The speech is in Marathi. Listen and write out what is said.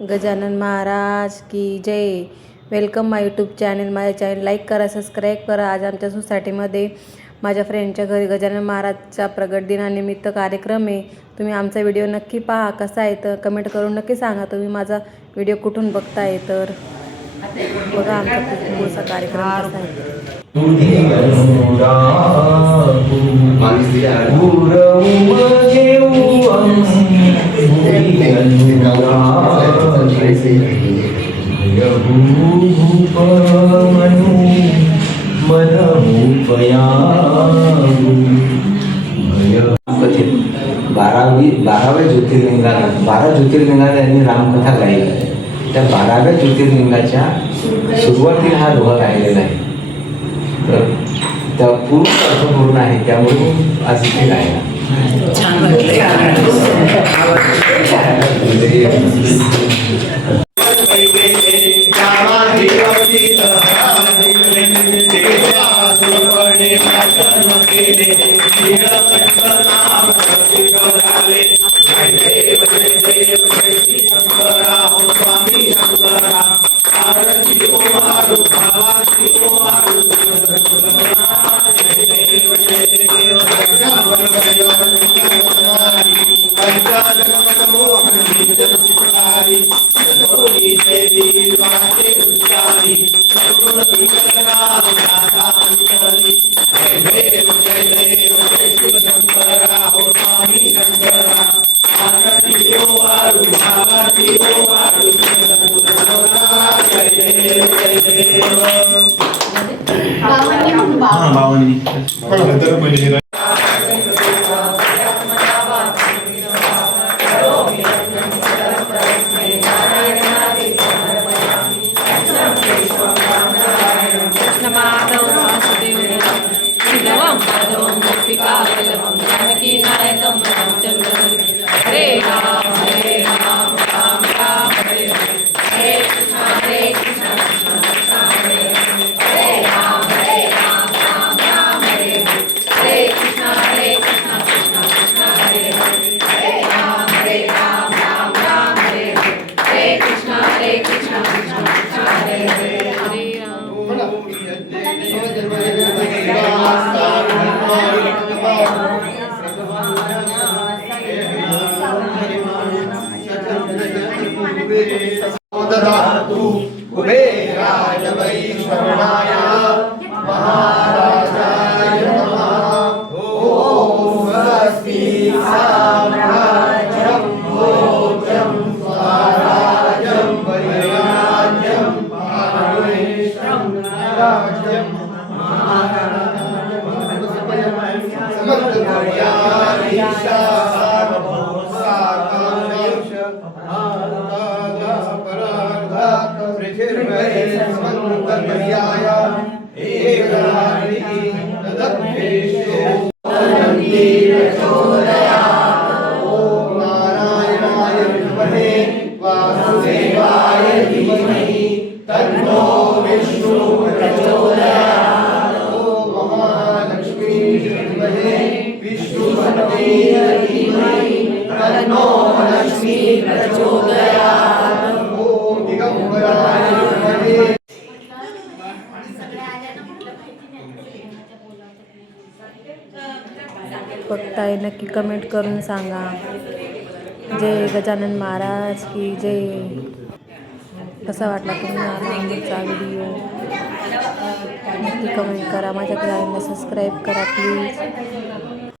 गजानन महाराज की जय। वेलकम माय यूट्यूब चॅनल। माझ्या चॅनल लाईक करा, सबस्क्राईब करा। आज आमच्या सोसायटीमध्ये माझ्या फ्रेंडच्या घरी गजानन महाराजचा प्रगट दिनानिमित्त कार्यक्रम आहे। तुम्ही आमचा व्हिडिओ नक्की पहा। कसा आहे तर कमेंट करून नक्की सांगा तुम्ही माझा व्हिडिओ कुठून बघताय तर। बघा आमचा पुढचा कार्यक्रम कसा आहे। बाराव्या ज्योतिर्लिंगाला 12 ज्योतिर्लिंगाला यांनी रामकथा गायली आहे। त्या 12व्या ज्योतिर्लिंगाच्या सुरुवातीला हा दोहा गायलेला आहे। तर त्या पूर्ण अर्थपूर्ण आहे, त्यामुळे आज इथे गायला छान बघताय नक्की कमेंट करून सांगा। जय गजानन महाराज की जय। कसा वाटला तुम्हाला आमचा व्हिडिओ नक्की कमेंट करा। माझ्या चॅनलला सबस्क्राईब करा प्लीज।